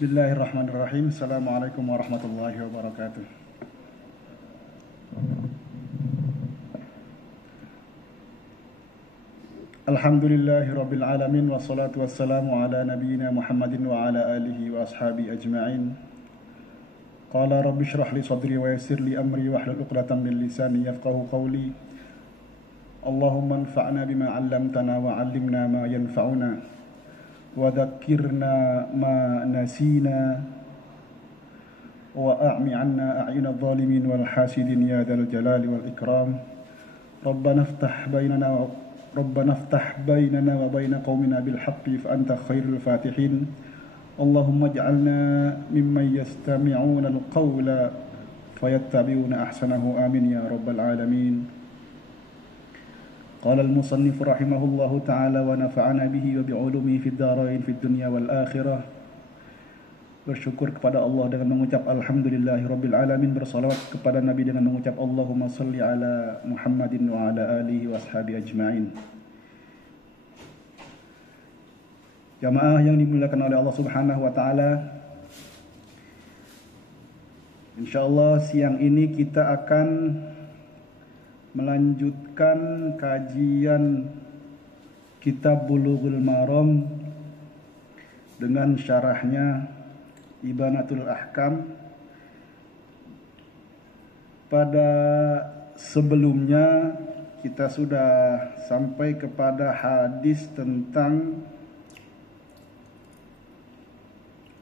Bismillahirrahmanirrahim. Assalamualaikum warahmatullahi wabarakatuh. Alhamdulillahi rabbil alamin. Wassalatu wassalamu ala nabiyyina Muhammadin wa ala alihi wa ashabi ajma'in. Qala rabbi shrah li sadri wa yassir li amri wahlul 'uqdatam min lisani yafqahu qawli. Allahumma anfa'na bima 'allamtana wa 'allimna ma yanfa'una wa dhakkirna ma nasina wa a'mi 'anna a'yunadh dhalimin wal hasidin ya dzal jalali wal ikram. Rabbana iftah bainana wa baina qaumina bil haqqi fa anta khairul fatihin. Allahumma ij'alna mimman yastami'una al qawla fayattabi'una ahsanahu. Amin ya rabbal alamin. Qala al-musannif rahimahullahu ta'ala wa nafa'ana bihi wa bi'ulumihi fid dharain fid dunya wal akhirah. Bersyukur kepada Allah dengan mengucap alhamdulillahi rabbil alamin, bersalawat kepada Nabi dengan mengucap Allahumma salli ala Muhammadin wa ala alihi wa ashabi ajma'in. Jamaah yang dimuliakan oleh Allah Subhanahu wa taala, insyaallah siang ini kita akan melanjutkan kajian kitab Bulughul Maram dengan syarahnya Ibanatul Ahkam. Pada sebelumnya kita sudah sampai kepada hadis tentang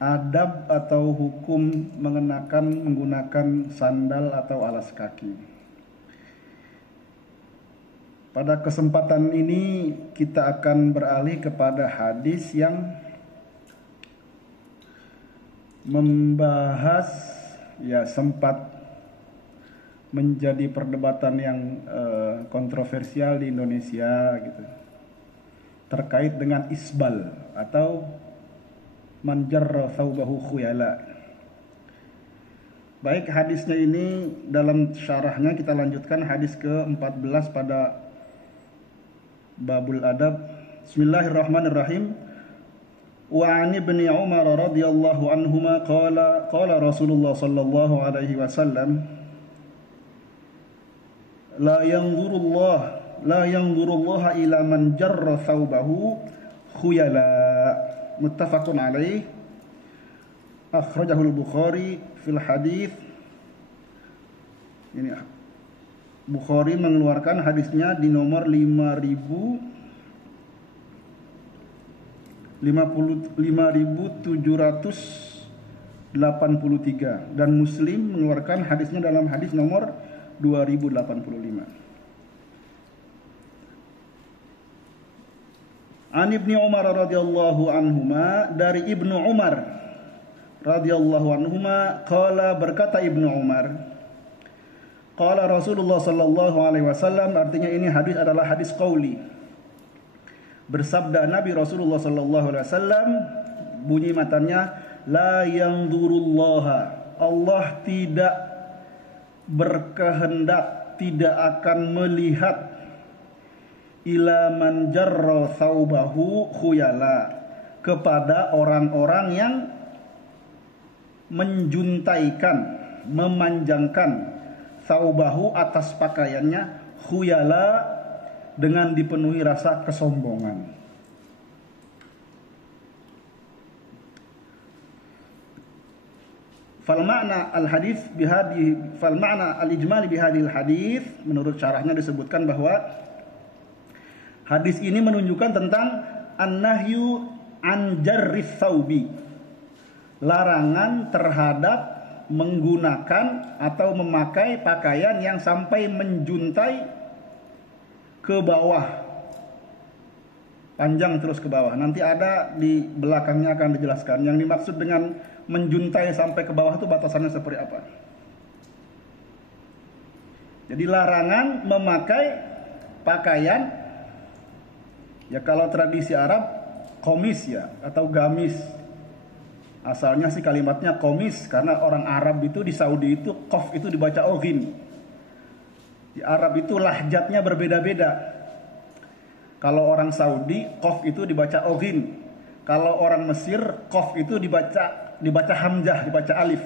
adab atau hukum menggunakan sandal atau alas kaki. Pada kesempatan ini kita akan beralih kepada hadis yang membahas, ya sempat menjadi perdebatan yang kontroversial di Indonesia gitu, terkait dengan isbal atau man jarra thawbahu khuyala. Baik, hadisnya ini dalam syarahnya kita lanjutkan hadis ke-14 pada Babul Adab. Bismillahirrahmanirrahim. Wa 'an ibni Umar radhiyallahu anhuma qala Rasulullah sallallahu alaihi wasallam la yanzurullah ila man jarra thawbahu khuyala. Muttafaqun alaih. Akhrajahul Bukhari fil hadits. Ini Bukhari mengeluarkan hadisnya di nomor 5783 dan Muslim mengeluarkan hadisnya dalam hadis nomor 2085. An Ibni Umar radhiyallahu anhuma, dari Ibnu Umar radhiyallahu anhuma, qala, berkata Ibnu Umar, qala Rasulullah sallallahu alaihi wasallam, artinya ini hadis adalah hadis qauli. Bersabda Nabi Rasulullah sallallahu alaihi wasallam, bunyi matanya, la yanzurullaha, Allah tidak berkehendak, tidak akan melihat, ila man jarra thawbahu khuyala, kepada orang-orang yang menjuntaikan, memanjangkan thawbahu, atas pakaiannya, khuyala, dengan dipenuhi rasa kesombongan. Fal ma'na al-ijmali bihadhil hadis, menurut syarahnya disebutkan bahwa hadis ini menunjukkan tentang an-nahyu an jarrith thawbi, larangan terhadap menggunakan atau memakai pakaian yang sampai menjuntai ke bawah, panjang terus ke bawah. Nanti ada di belakangnya akan dijelaskan yang dimaksud dengan menjuntai sampai ke bawah itu batasannya seperti apa. Jadi larangan memakai pakaian, ya kalau tradisi Arab komis ya, atau gamis. Asalnya sih kalimatnya komis, karena orang Arab itu di Saudi itu kof itu dibaca oghin. Di Arab itu lahjatnya berbeda-beda. Kalau orang Saudi, kof itu dibaca oghin. Kalau orang Mesir, kof itu dibaca dibaca hamzah, dibaca alif.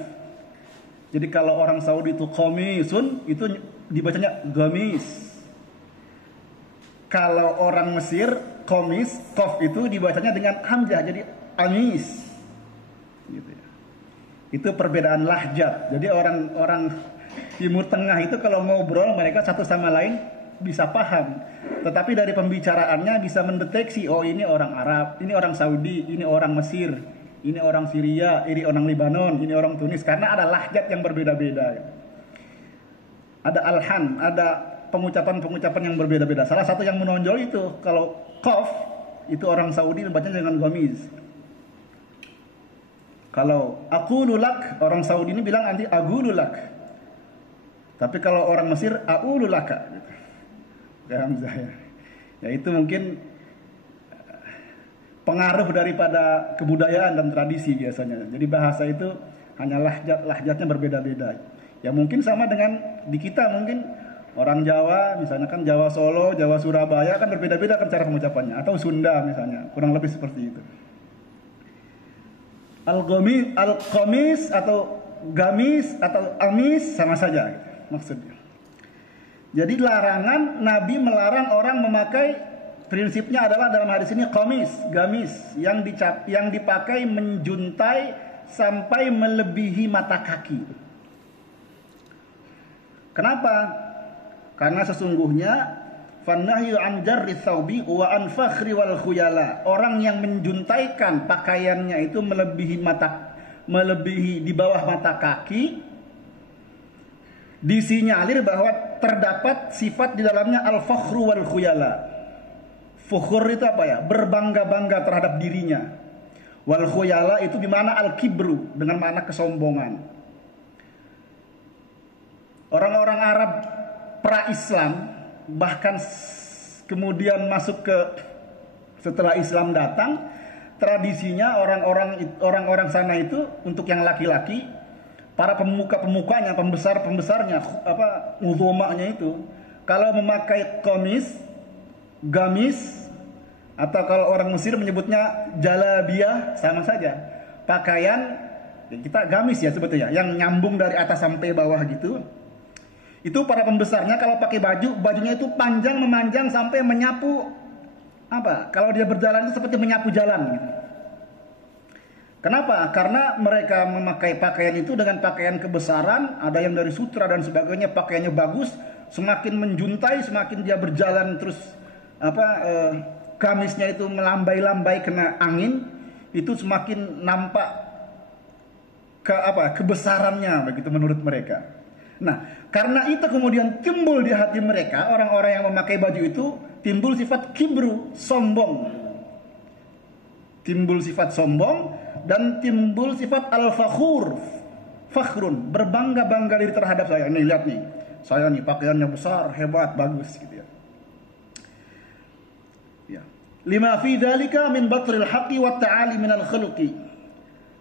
Jadi kalau orang Saudi itu komisun, itu dibacanya gamis. Kalau orang Mesir, komis, kof itu dibacanya dengan hamzah, jadi amis. Gitu ya. Itu perbedaan lahjat. Jadi orang Timur Tengah itu kalau ngobrol mereka satu sama lain bisa paham. Tetapi dari pembicaraannya bisa mendeteksi, oh ini orang Arab, ini orang Saudi, ini orang Mesir, ini orang Syria, ini orang Lebanon, ini orang Tunis, karena ada lahjat yang berbeda-beda. Ada alhan, ada pengucapan-pengucapan yang berbeda-beda. Salah satu yang menonjol itu kalau qaf itu orang Saudi membacanya dengan gamiz. Kalau aqulu lak, orang Saudi ini bilang nanti aqulu lak. Tapi kalau orang Mesir aqulu laka gitu. Hamzah ya. Ya itu mungkin pengaruh daripada kebudayaan dan tradisi biasanya. Jadi bahasa itu hanya lahjatnya berbeda-beda. Ya mungkin sama dengan di kita, mungkin orang Jawa misalnya kan Jawa Solo, Jawa Surabaya kan berbeda-beda kan cara pengucapannya, atau Sunda misalnya, kurang lebih seperti itu. Al-qamis atau gamis atau amis sama saja gitu, maksudnya. Jadi larangan, Nabi melarang orang memakai, prinsipnya adalah dalam hadis ini qamis, gamis yang dipakai menjuntai sampai melebihi mata kaki. Kenapa? Karena sesungguhnya fannahyu an jarri thawbi wa an fakhri wal khuyala. Orang yang menjuntaikan pakaiannya itu melebihi di bawah mata kaki, disinyalir bahwa terdapat sifat di dalamnya al-fakhru wal khuyala. Fukhur itu apa ya? Berbangga-bangga terhadap dirinya. Wal khuyala itu dimana al-kibru, dengan makna kesombongan. Orang-orang Arab pra-Islam, bahkan kemudian masuk ke setelah Islam datang, tradisinya orang-orang sana itu untuk yang laki-laki, para pemuka-pemukanya, pembesarnya, uzomanya itu, kalau memakai qamis, gamis, atau kalau orang Mesir menyebutnya jalabiyah, sama saja. Pakaian, kita gamis ya sebetulnya, yang nyambung dari atas sampai bawah gitu. Itu para pembesarnya kalau pakai bajunya itu panjang memanjang sampai menyapu kalau dia berjalan itu seperti menyapu jalan gitu. Kenapa? Karena mereka memakai pakaian itu dengan pakaian kebesaran, ada yang dari sutra dan sebagainya, pakaiannya bagus, semakin menjuntai, semakin dia berjalan terus gamisnya itu melambai-lambai kena angin, itu semakin nampak kebesarannya begitu menurut mereka. Nah, karena itu kemudian timbul di hati mereka, orang-orang yang memakai baju itu timbul sifat kibru, sombong. Timbul sifat sombong dan timbul sifat al-fakhur, fakhrun, berbangga-bangga diri terhadap saya. Nih lihat nih, saya nih pakaiannya besar, hebat, bagus gitu ya. Ya. Lima fi dzalika min batril haqqi wa ta'ali minal khuluqi.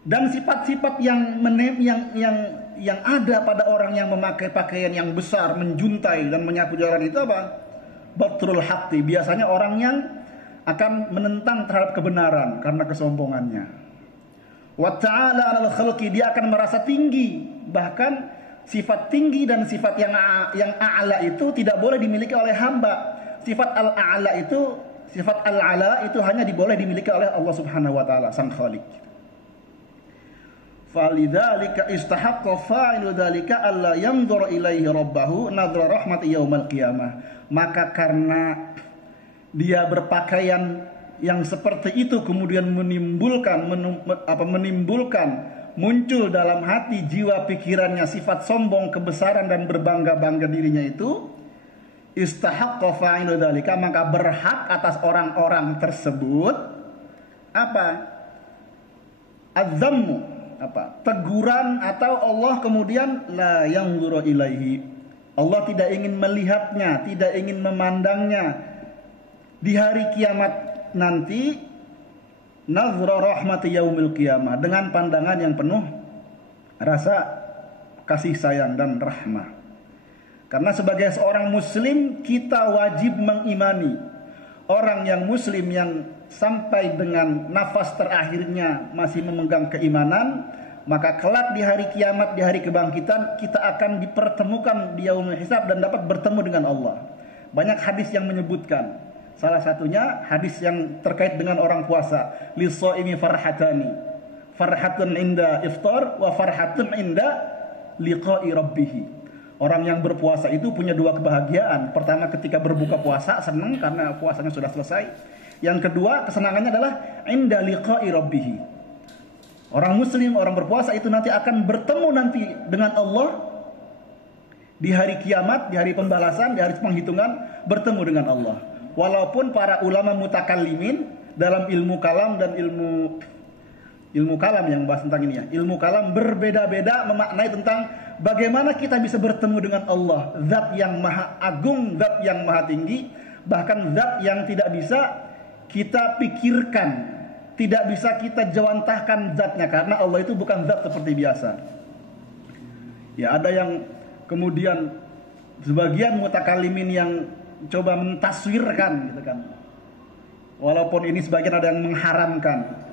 Dan sifat-sifat yang ada pada orang yang memakai pakaian yang besar, menjuntai dan menyapu jalan itu apa? Batrul haqqi. Biasanya orang yang akan menentang terhadap kebenaran karena kesombongannya. Wa ta'ala 'alal khalqi, dia akan merasa tinggi. Bahkan sifat tinggi dan sifat yang a'la itu tidak boleh dimiliki oleh hamba. Sifat al-a'la itu hanya boleh dimiliki oleh Allah Subhanahu wa taala, Sang Khaliq. Falidzalika istahaqqa fa'ilu dzalika alla yanzura ilaihi rabbahu nadra rahmati yaumal qiyamah. Maka karena dia berpakaian yang seperti itu kemudian menimbulkan muncul dalam hati jiwa pikirannya sifat sombong, kebesaran dan berbangga-bangga dirinya itu, istahaqqa fa'ilu dzalika, maka berhak atas orang-orang tersebut az-zammu, teguran, atau Allah kemudian la yanzuru ilaihi, Allah tidak ingin melihatnya, tidak ingin memandangnya di hari kiamat nanti, nazra rahmati yaumil qiyamah, dengan pandangan yang penuh rasa kasih sayang dan rahmah. Karena sebagai seorang muslim kita wajib mengimani orang yang muslim yang sampai dengan nafas terakhirnya masih memegang keimanan maka kelak di hari kiamat, di hari kebangkitan, kita akan dipertemukan di yaumul hisab dan dapat bertemu dengan Allah. Banyak hadis yang menyebutkan. Salah satunya hadis yang terkait dengan orang puasa. Lis-shaimi farhatani. Farhatun inda iftar wa farhatun inda liqa'i rabbih. Orang yang berpuasa itu punya dua kebahagiaan. Pertama, ketika berbuka puasa senang karena puasanya sudah selesai. Yang kedua, kesenangannya adalah inda liqa'i rabbih. Orang muslim, orang berpuasa itu nanti akan bertemu nanti dengan Allah di hari kiamat, di hari pembalasan, di hari penghitungan, bertemu dengan Allah. Walaupun para ulama mutakallimin dalam ilmu kalam dan ilmu kalam yang bahas tentang ini ya, ilmu kalam berbeda-beda memaknai tentang bagaimana kita bisa bertemu dengan Allah, zat yang maha agung, zat yang maha tinggi, bahkan zat yang tidak bisa kita pikirkan, tidak bisa kita jawantahkan zatnya, karena Allah itu bukan zat seperti biasa. Ya, ada yang kemudian sebagian mutakallimin yang coba mentaswirkan gitu kan. Walaupun ini sebagian ada yang mengharamkan.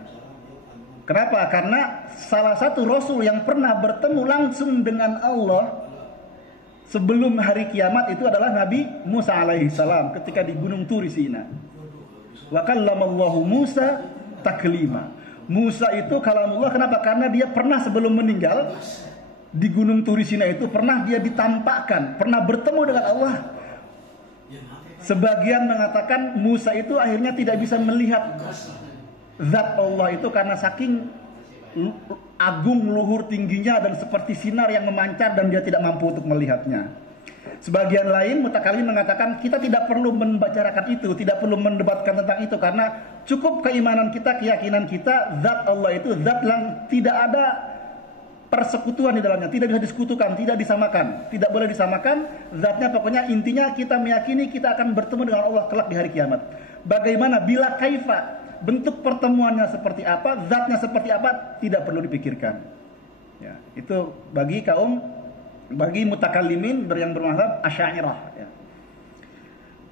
Kenapa? Karena salah satu rasul yang pernah bertemu langsung dengan Allah sebelum hari kiamat itu adalah Nabi Musa alaihi salam ketika di Gunung Turi Sina. Wa kallamallahu Musa taklima. Musa itu kalamullah, kenapa? Karena dia pernah sebelum meninggal di Gunung Turi Sina itu pernah dia ditampakkan, pernah bertemu dengan Allah. Sebagian mengatakan Musa itu akhirnya tidak bisa melihat zat Allah itu karena saking agung, luhur tingginya dan seperti sinar yang memancar dan dia tidak mampu untuk melihatnya. Sebagian lain mutakallim mengatakan kita tidak perlu membicarakan itu, tidak perlu mendebatkan tentang itu, karena cukup keimanan kita, keyakinan kita, zat Allah itu zat yang tidak ada persekutuan di dalamnya, tidak bisa disekutukan, tidak disamakan, tidak boleh disamakan zatnya. Pokoknya intinya kita meyakini kita akan bertemu dengan Allah kelak di hari kiamat. Bagaimana, bila kaifa, bentuk pertemuannya seperti apa, zatnya seperti apa, tidak perlu dipikirkan. Ya, itu bagi mutakallimin yang bermazhab Asy'ariyah ya.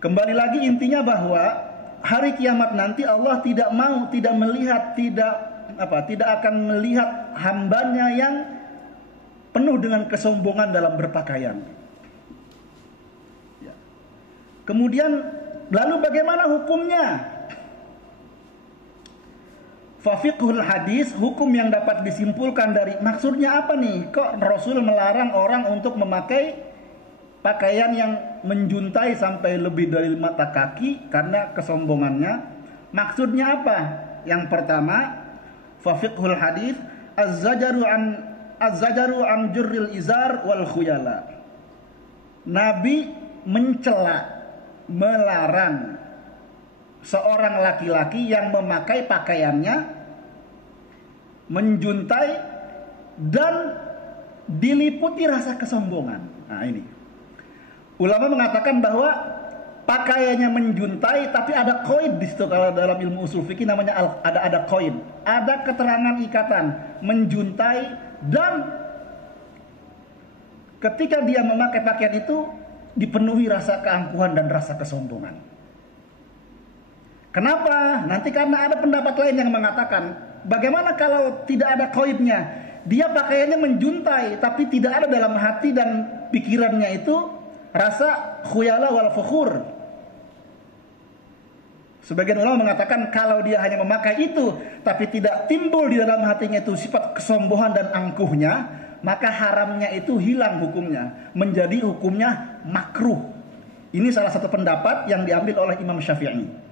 Kembali lagi intinya bahwa hari kiamat nanti Allah tidak melihat, tidak akan melihat hambanya yang penuh dengan kesombongan dalam berpakaian. Ya. Kemudian lalu bagaimana hukumnya? Fafiqhul hadis, hukum yang dapat disimpulkan dari maksudnya apa nih? Kok Rasul melarang orang untuk memakai pakaian yang menjuntai sampai lebih dari mata kaki karena kesombongannya? Maksudnya apa? Yang pertama, fafiqhul hadis az-zajaru an jurril izar wal khuyala. Nabi mencela, melarang seorang laki-laki yang memakai pakaiannya menjuntai dan diliputi rasa kesombongan. Nah ini, ulama mengatakan bahwa pakaiannya menjuntai tapi ada koin di situ. Kalau dalam ilmu usul fikih namanya ada koin, ada keterangan ikatan menjuntai, dan ketika dia memakai pakaian itu dipenuhi rasa keangkuhan dan rasa kesombongan. Kenapa? Nanti karena ada pendapat lain yang mengatakan, bagaimana kalau tidak ada koinnya? Dia pakaiannya menjuntai, tapi tidak ada dalam hati dan pikirannya itu rasa khuyala wal fukhur. Sebagian ulama mengatakan kalau dia hanya memakai itu, tapi tidak timbul di dalam hatinya itu sifat kesombongan dan angkuhnya, maka haramnya itu hilang hukumnya, menjadi hukumnya makruh. Ini salah satu pendapat yang diambil oleh Imam Syafi'i.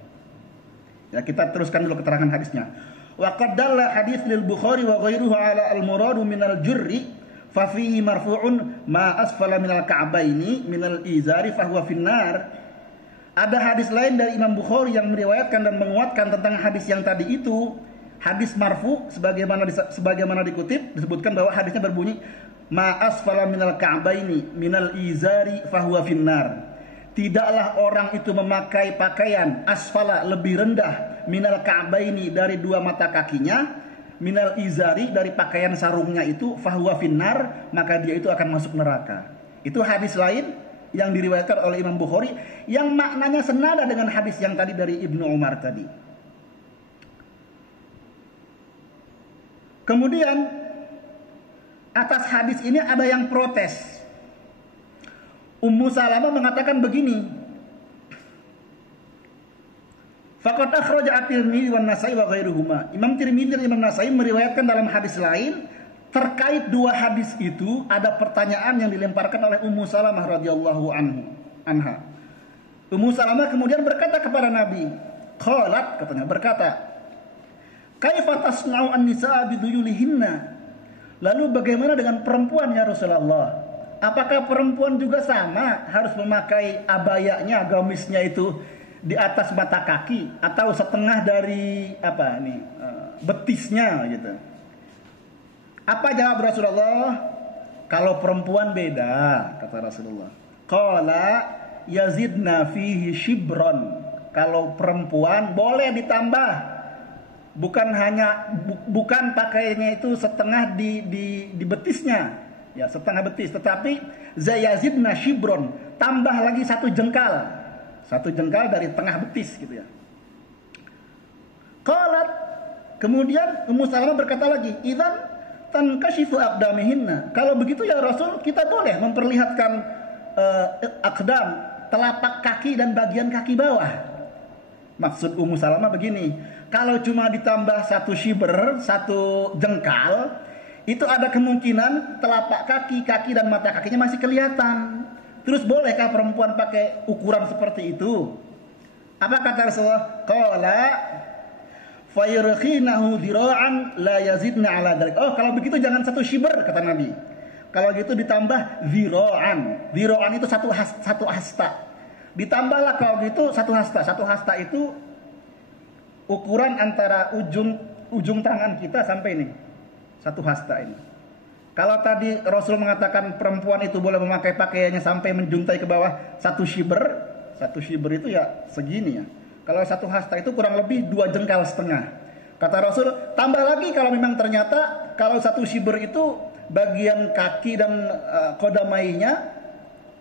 Ya, kita teruskan dulu keterangan hadisnya. Wa qad dalla hadis lil Bukhari wa ghairuhu ala al-muradu minal jurri fa fihi marfu'un ma asfala minal ka'baini minal izari fa huwa finnar. Ada hadis lain dari Imam Bukhari yang meriwayatkan dan menguatkan tentang hadis yang tadi itu, hadis marfu sebagaimana dikutip, disebutkan bahwa hadisnya berbunyi ma asfala minal ka'baini minal izari fa huwa finnar. Tidaklah orang itu memakai pakaian asfala lebih rendah minal ka'baini dari dua mata kakinya, minal izari dari pakaian sarungnya itu, fahuwa finnar, maka dia itu akan masuk neraka. Itu hadis lain yang diriwayatkan oleh Imam Bukhari yang maknanya senada dengan hadis yang tadi dari Ibnu Umar tadi. Kemudian atas hadis ini ada yang protes. Ummu Salamah mengatakan begini, faqad akhraja at-Tirmidzi wan Nasa'i wa ghairuhuma. Imam Tirmidzi dan Imam Nasa'i meriwayatkan dalam hadis lain terkait dua hadis itu ada pertanyaan yang dilemparkan oleh Ummu Salamah radhiyallahu anha. Ummu Salamah kemudian berkata kepada Nabi, qalat, katanya berkata, kaifa tasna'u an-nisaa biduyulihinna? Lalu bagaimana dengan perempuan ya Rasulullah? Apakah perempuan juga sama harus memakai abayanya, gamisnya itu di atas mata kaki atau setengah dari betisnya gitu? Apa jawab Rasulullah? Kalau perempuan beda, kata Rasulullah. Qala yazidna fihi shibron. Kalau perempuan boleh ditambah. Bukan pakainya itu setengah di betisnya, ya setengah betis, tetapi zayazidna shibron, tambah lagi satu jengkal dari tengah betis gitu ya. Qalat, kemudian Ummu Salamah berkata lagi, idzan tankashifu aqdamihinna. Kalau begitu ya Rasul, kita boleh memperlihatkan aqdam, telapak kaki dan bagian kaki bawah. Maksud Ummu Salamah begini, kalau cuma ditambah satu shibr, satu jengkal, itu ada kemungkinan telapak kaki dan mata kakinya masih kelihatan. Terus bolehkah perempuan pakai ukuran seperti itu? Apa kata Rasulullah? Qala fayurkhinahu dhira'an la yazidna ala dzalik. Oh, kalau begitu jangan satu shibr, kata Nabi. Kalau gitu ditambah dhira'an. Dhira'an itu satu hasta. Ditambahlah kalau gitu satu hasta. Satu hasta itu ukuran antara ujung tangan kita sampai ini. Satu hasta ini. Kalau tadi Rasul mengatakan perempuan itu boleh memakai pakaiannya sampai menjuntai ke bawah satu shibr itu ya segini ya. Kalau satu hasta itu kurang lebih 2 jengkal setengah. Kata Rasul, tambah lagi kalau memang ternyata kalau satu shibr itu bagian kaki dan kodamainya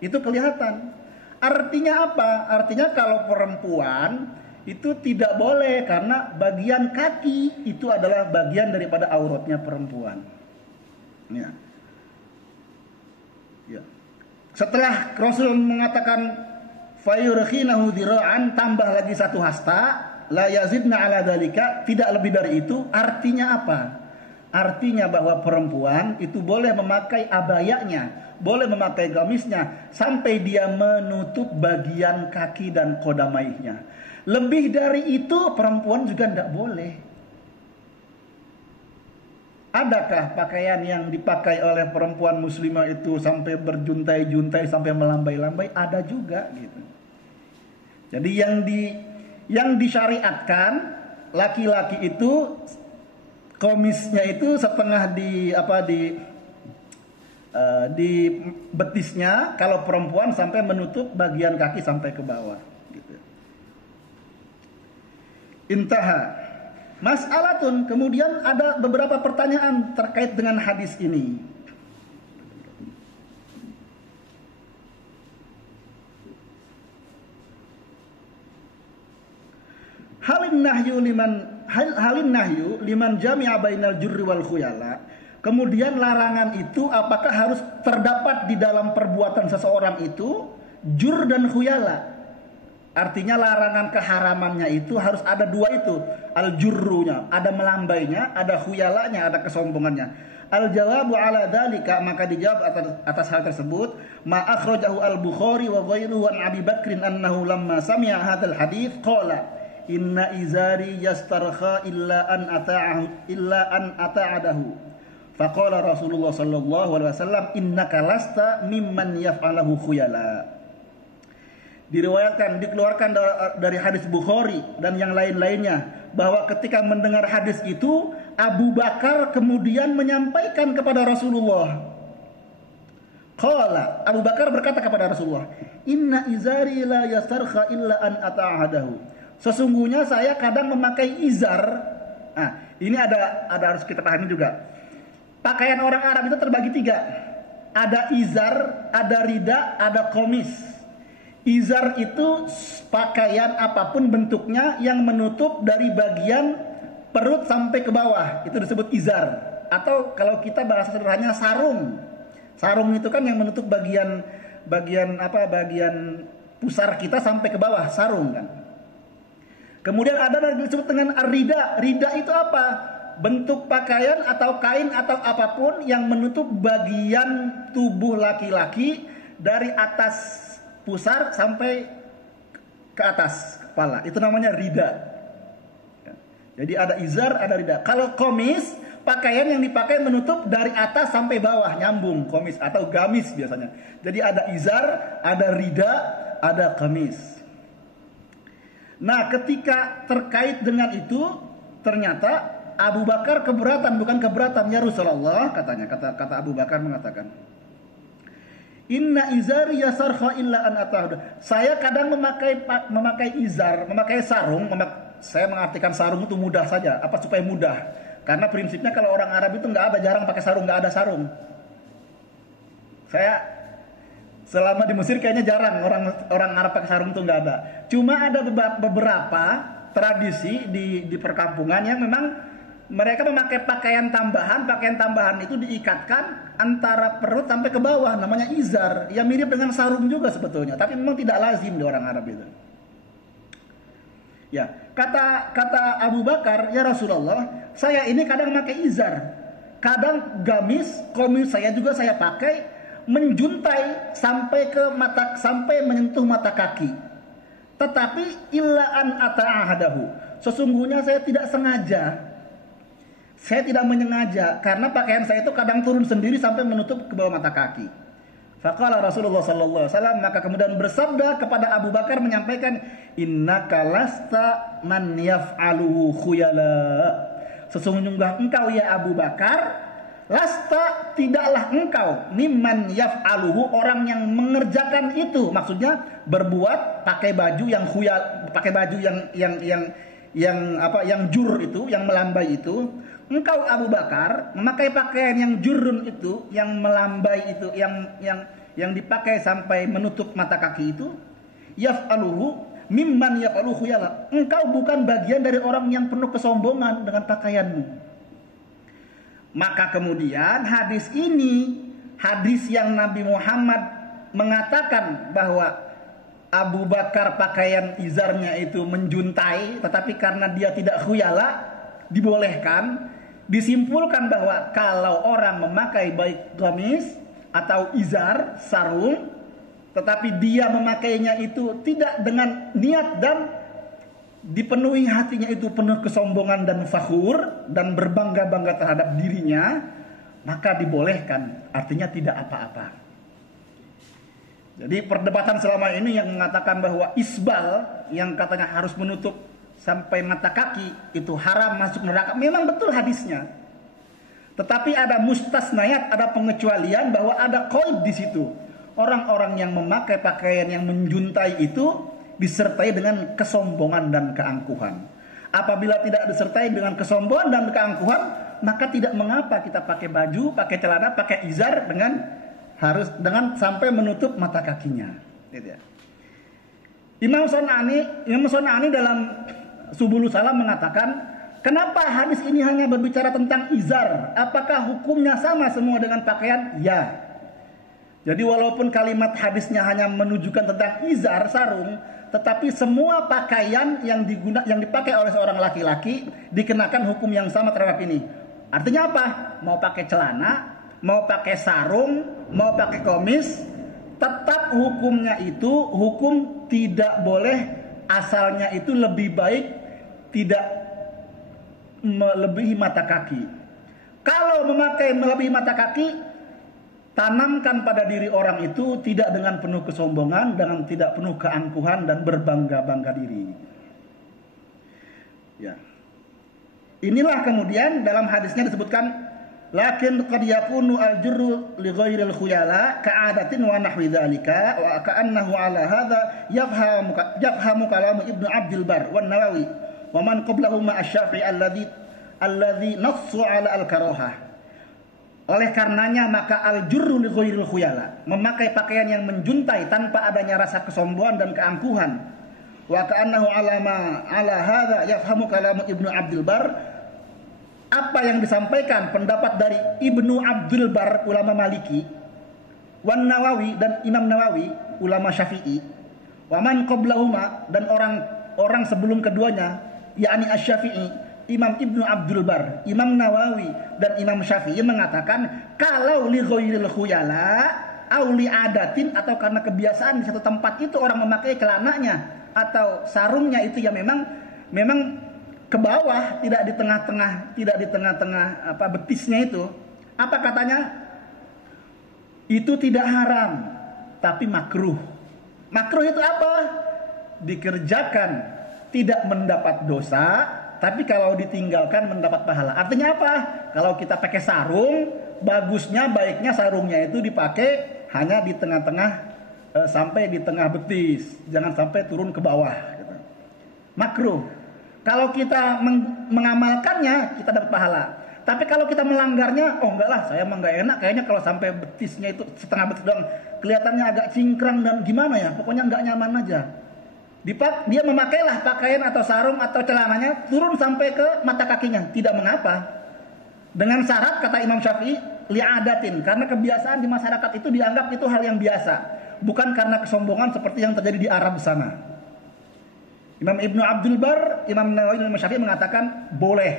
itu kelihatan. Artinya apa? Artinya kalau perempuan itu tidak boleh karena bagian kaki itu adalah bagian daripada auratnya perempuan. Ya. Ya. Setelah Rasul mengatakan fayurkhinahu dhira'an, tambah lagi satu hasta, la yazidna ala dzalika, tidak lebih dari itu. Artinya apa? Artinya bahwa perempuan itu boleh memakai abayanya, boleh memakai gamisnya sampai dia menutup bagian kaki dan kodamaihnya. Lebih dari itu perempuan juga tidak boleh. Adakah pakaian yang dipakai oleh perempuan muslimah itu sampai berjuntai-juntai, sampai melambai-lambai? Ada juga gitu. Jadi yang disyariatkan laki-laki itu komisnya itu setengah di betisnya, kalau perempuan sampai menutup bagian kaki sampai ke bawah gitu. Intaha. Mas'alatun, kemudian ada beberapa pertanyaan terkait dengan hadis ini. Halin nahyu liman jami'a bainal jurri wal khuyala. Kemudian larangan itu apakah harus terdapat di dalam perbuatan seseorang itu jur dan khuyala? Artinya larangan keharamannya itu harus ada dua itu. Al-jurrunya, ada melambainya, ada khuyalanya, ada kesombongannya. Al-jawabu ala dzalika, maka dijawab atas hal tersebut, ma akhrajahu al-Bukhari wa ghairuhu an Abi Bakrin annahu lamma sami'a hadzal hadits qala inna izari yastarkha illa an ata'adahu. Faqala Rasulullah sallallahu alaihi wasallam innaka lasta mimman yaf'alahu khuyala. Dikeluarkan dari hadis Bukhari dan yang lain-lainnya bahwa ketika mendengar hadis itu Abu Bakar kemudian menyampaikan kepada Rasulullah. Qala, Abu Bakar berkata kepada Rasulullah, inna izari la yastarkha illa an ata'adahu. Sesungguhnya saya kadang memakai izar. Nah, ini ada harus kita pahami juga. Pakaian orang Arab itu terbagi 3. Ada izar, ada rida, ada komis. Izar itu pakaian apapun bentuknya yang menutup dari bagian perut sampai ke bawah. Itu disebut izar. atau kalau kita bahasa sederhananya sarung. Sarung itu kan yang menutup bagian pusar kita sampai ke bawah, sarung kan. Kemudian ada yang disebut dengan ar-rida. Rida itu apa? Bentuk pakaian atau kain atau apapun yang menutup bagian tubuh laki-laki dari atas pusar sampai ke atas kepala. Itu namanya rida. Jadi ada izar, ada rida. Kalau komis, pakaian yang dipakai menutup dari atas sampai bawah, nyambung, komis atau gamis biasanya. Jadi ada izar, ada rida, ada komis. Nah, ketika terkait dengan itu, ternyata Abu Bakar keberatan, bukan keberatan, ya Rasulullah, katanya, kata Abu Bakar mengatakan, inna izari yasarha illa an atahdu. Saya kadang memakai izar, memakai sarung, saya mengartikan sarung itu mudah saja, apa supaya mudah. Karena prinsipnya kalau orang Arab itu nggak ada, jarang pakai sarung, nggak ada sarung. Saya selama di Mesir kayaknya jarang orang Arab pakai sarung itu nggak ada. Cuma ada beberapa tradisi di perkampungan yang memang mereka memakai pakaian tambahan itu diikatkan antara perut sampai ke bawah, namanya izar. Ya mirip dengan sarung juga sebetulnya, tapi memang tidak lazim di orang Arab itu. Ya, kata Abu Bakar, ya Rasulullah, saya ini kadang pakai izar, kadang gamis, komis saya juga saya pakai, menjuntai sampai menyentuh mata kaki. Tetapi illa an ata'ahadahu, sesungguhnya saya tidak sengaja. Saya tidak menyengaja karena pakaian saya itu kadang turun sendiri sampai menutup ke bawah mata kaki. Faqala Rasulullah sallallahu alaihi wasallam, maka kemudian bersabda kepada Abu Bakar menyampaikan, innaka lasta man yaf'aluhu khuyala. Sesungguhnya engkau ya Abu Bakar, lasta tidaklah engkau mimman yaf'aluhu, orang yang mengerjakan itu, maksudnya berbuat pakai baju yang khuyal, pakai baju yang jur itu, yang melambai itu. Engkau Abu Bakar memakai pakaian yang jurun itu, yang melambai itu, yang dipakai sampai menutup mata kaki itu, yaf'aluhu mimman yaf'aluhu khuyala. Engkau bukan bagian dari orang yang penuh kesombongan dengan pakaianmu. Maka kemudian hadis ini, hadis yang Nabi Muhammad mengatakan bahwa Abu Bakar pakaian izarnya itu menjuntai, tetapi karena dia tidak khuyala, dibolehkan. Disimpulkan bahwa kalau orang memakai baik gamis atau izar, sarung, tetapi dia memakainya itu tidak dengan niat dan dipenuhi hatinya itu penuh kesombongan dan fakhur dan berbangga-bangga terhadap dirinya, maka dibolehkan, artinya tidak apa-apa. Jadi perdebatan selama ini yang mengatakan bahwa isbal yang katanya harus menutup sampai mata kaki itu haram masuk neraka, memang betul hadisnya. Tetapi ada mustasnayat, ada pengecualian bahwa ada qaid di situ. Orang-orang yang memakai pakaian yang menjuntai itu disertai dengan kesombongan dan keangkuhan. Apabila tidak disertai dengan kesombongan dan keangkuhan, maka tidak mengapa kita pakai baju, pakai celana, pakai izar harus sampai menutup mata kakinya. Gitu ya. Imam Son'ani dalam Subulus Salam mengatakan, kenapa hadis ini hanya berbicara tentang izar? Apakah hukumnya sama semua dengan pakaian? Ya. Jadi walaupun kalimat hadisnya hanya menunjukkan tentang izar, sarung, tetapi semua pakaian yang dipakai oleh seorang laki-laki dikenakan hukum yang sama terhadap ini. Artinya apa? Mau pakai celana, mau pakai sarung, mau pakai komis, tetap hukumnya itu hukum tidak boleh, asalnya itu lebih baik tidak melebihi mata kaki. Kalau memakai melebihi mata kaki, tanamkan pada diri orang itu tidak dengan penuh kesombongan, dengan tidak penuh keangkuhan dan berbangga-bangga diri. Ya. Inilah kemudian dalam hadisnya disebutkan, lakin qad yakunu al-jurru li ghairil khuyala ka'adatin wa nahwi dzalika wa ka'annahu ala hadza yafhamu kalam Ibnu Abdul Bar wa Nawawi wa man qablahu ma asy-Syafi'i alladzi nassu ala al-karahah. Oleh karenanya maka al-jurru li ghairil khuyala, memakai pakaian yang menjuntai tanpa adanya rasa kesombongan dan keangkuhan. Wa ka'annahu ala hadza yafhamu kalam Ibnu Abdul Bar, apa yang disampaikan pendapat dari Ibnu Abdul Bar ulama Maliki, Wan Nawawi dan Imam Nawawi ulama Syafi'i, wa man qablahuma dan orang sebelum keduanya, yakni Asy-Syafi'i, Imam Ibnu Abdul Bar, Imam Nawawi dan Imam Syafi'i mengatakan kalau li ghairil khuyala au li adatin, atau karena kebiasaan di satu tempat itu orang memakai celananya atau sarungnya itu ya memang ke bawah, tidak di tengah-tengah apa betisnya itu. Apa katanya? Itu tidak haram, tapi makruh. Makruh itu apa? Dikerjakan tidak mendapat dosa, tapi kalau ditinggalkan mendapat pahala. Artinya apa? Kalau kita pakai sarung, bagusnya, baiknya sarungnya itu dipakai hanya di tengah-tengah sampai di tengah betis, jangan sampai turun ke bawah. Gitu. Makruh. Kalau kita mengamalkannya, kita dapat pahala. Tapi kalau kita melanggarnya, oh enggak lah, saya emang enggak enak. Kayaknya kalau sampai betisnya itu setengah betis doang, kelihatannya agak cingkrang dan gimana ya, pokoknya enggak nyaman aja. Dia memakailah pakaian atau sarung atau celananya turun sampai ke mata kakinya, tidak mengapa. Dengan syarat, kata Imam Syafi'i, li'adatin, karena kebiasaan di masyarakat itu dianggap itu hal yang biasa, bukan karena kesombongan seperti yang terjadi di Arab sana. Imam Ibnu Abdul Bar, Imam Nawawi dan Imam Syafi'i mengatakan boleh,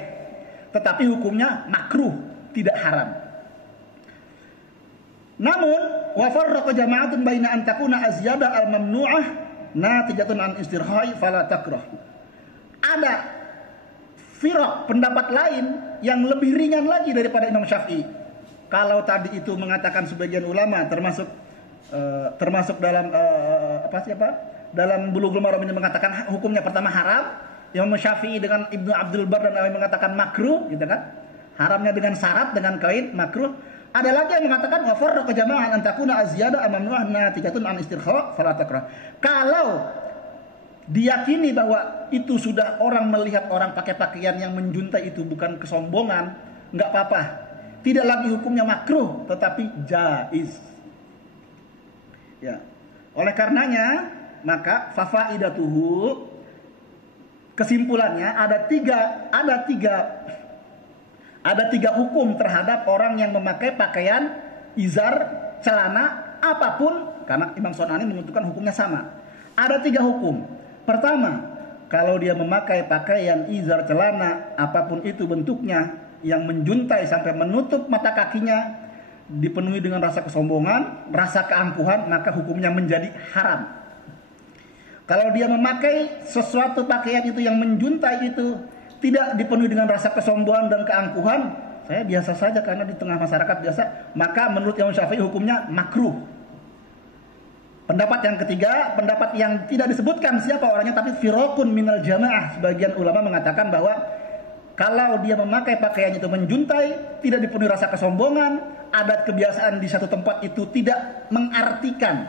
tetapi hukumnya makruh, tidak haram. Namun wa farraqa jama'atun baina an takuna azyada al-mamnu'ah natijatun an istirhai fala takrah. Ada firaq, pendapat lain yang lebih ringan lagi daripada Imam Syafi'i. Kalau tadi itu mengatakan sebagian ulama termasuk dalam dalam Bulughul Maram ini mengatakan hukumnya pertama haram, Imam Syafi'i dengan Ibnu Abdul Bar dan Nawawi mengatakan makruh, gitu kan? Haramnya dengan syarat, dengan kaid makruh. Ada lagi yang mengatakan wa farraqa jama'an an takuna azyada amamnu'ah natijatun an istirkha fala takrah. Kalau diyakini bahwa itu sudah orang melihat orang pakai pakaian yang menjuntai itu bukan kesombongan, enggak apa-apa. Tidak lagi hukumnya makruh, tetapi jaiz. Ya. Oleh karenanya, maka fafaidatuhu, kesimpulannya ada tiga hukum terhadap orang yang memakai pakaian izar, celana, apapun, karena Imam Son'ani menentukan hukumnya sama. Ada 3 hukum. Pertama, kalau dia memakai pakaian izar, celana, apapun itu bentuknya, yang menjuntai sampai menutup mata kakinya, dipenuhi dengan rasa kesombongan, rasa keangkuhan, maka hukumnya menjadi haram. Kalau dia memakai sesuatu pakaian itu yang menjuntai itu tidak dipenuhi dengan rasa kesombongan dan keangkuhan, saya biasa saja karena di tengah masyarakat biasa, maka menurut Imam Syafi'i hukumnya makruh. Pendapat yang ketiga, pendapat yang tidak disebutkan siapa orangnya, tapi firaqun minal jamaah. Sebagian ulama mengatakan bahwa kalau dia memakai pakaian itu menjuntai, tidak dipenuhi rasa kesombongan, adat kebiasaan di satu tempat itu tidak mengartikan,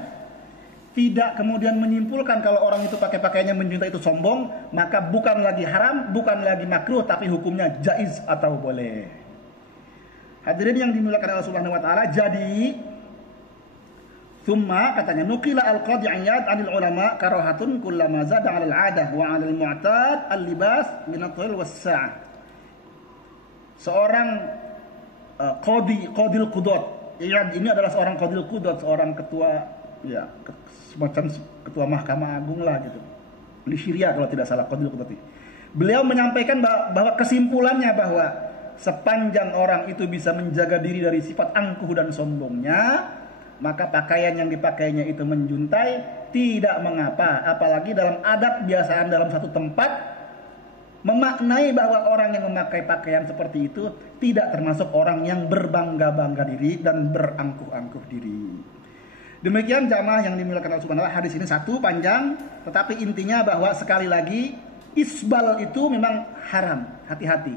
tidak kemudian menyimpulkan kalau orang itu pakai pakaiannya menjuntai itu sombong, maka bukan lagi haram, bukan lagi makruh, tapi hukumnya jaiz atau boleh. Hadirin yang dimuliakan Allah Subhanahu wa taala, jadi summa katanya nukila al-qadhi Iyad 'anil ulama karahatun kullama zada 'alal 'adah wa 'alal mu'tad al-libas min at-thil was-sa'ah. Seorang qadil qudat. Iyad ini adalah seorang qadil qudat, seorang ketua, ya, semacam ketua mahkamah agung lah gitu. Di Syria kalau tidak salah, qadil qudat. Beliau menyampaikan bahwa kesimpulannya bahwa sepanjang orang itu bisa menjaga diri dari sifat angkuh dan sombongnya, maka pakaian yang dipakainya itu menjuntai tidak mengapa, apalagi dalam adat biasaan dalam satu tempat, memaknai bahwa orang yang memakai pakaian seperti itu tidak termasuk orang yang berbangga-bangga diri dan berangkuh-angkuh diri. Demikian jamaah yang dimuliakan Allah Subhanahu wa taala, hadis ini satu panjang, tetapi intinya bahwa sekali lagi isbal itu memang haram, hati-hati.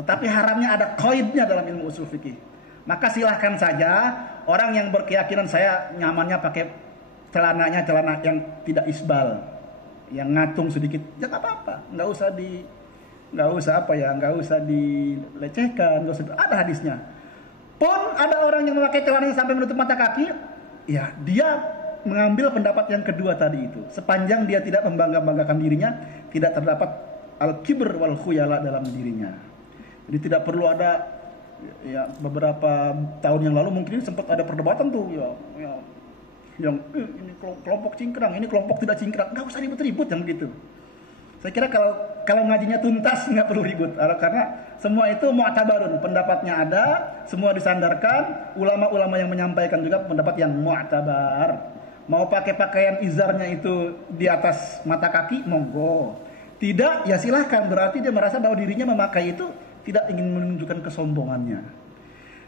Tetapi haramnya ada qaidnya dalam ilmu usul fikih. Maka silahkan saja orang yang berkeyakinan saya nyamannya pakai celana yang tidak isbal, yang ngatung sedikit, ya nggak apa-apa, nggak usah dilecehkan, ada hadisnya. Pun ada orang yang memakai celana sampai menutup mata kaki, ya dia mengambil pendapat yang kedua tadi itu, sepanjang dia tidak membangga-banggakan dirinya, tidak terdapat al-kibr wal khuyala dalam dirinya. Jadi tidak perlu ada, ya beberapa tahun yang lalu mungkin sempat ada perdebatan tuh yang ini kelompok cingkrang, ini kelompok tidak cingkrang, nggak usah ribut-ribut yang begitu. Saya kira kalau ngajinya tuntas nggak perlu ribut, karena semua itu mu'tabarun, pendapatnya ada, semua disandarkan, ulama-ulama yang menyampaikan juga pendapat yang mu'tabar. Mau pakai pakaian izarnya itu di atas mata kaki, monggo. Tidak, ya silahkan, berarti dia merasa bahwa dirinya memakai itu tidak ingin menunjukkan kesombongannya.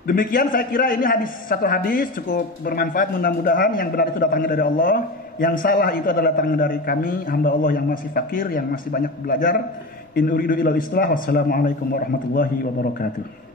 Demikian saya kira ini satu hadis cukup bermanfaat, mudah-mudahan yang benar itu datangnya dari Allah, yang salah itu adalah datangnya dari kami hamba Allah yang masih fakir, yang masih banyak belajar. In uridu ilal islah. Wassalamualaikum warahmatullahi wabarakatuh.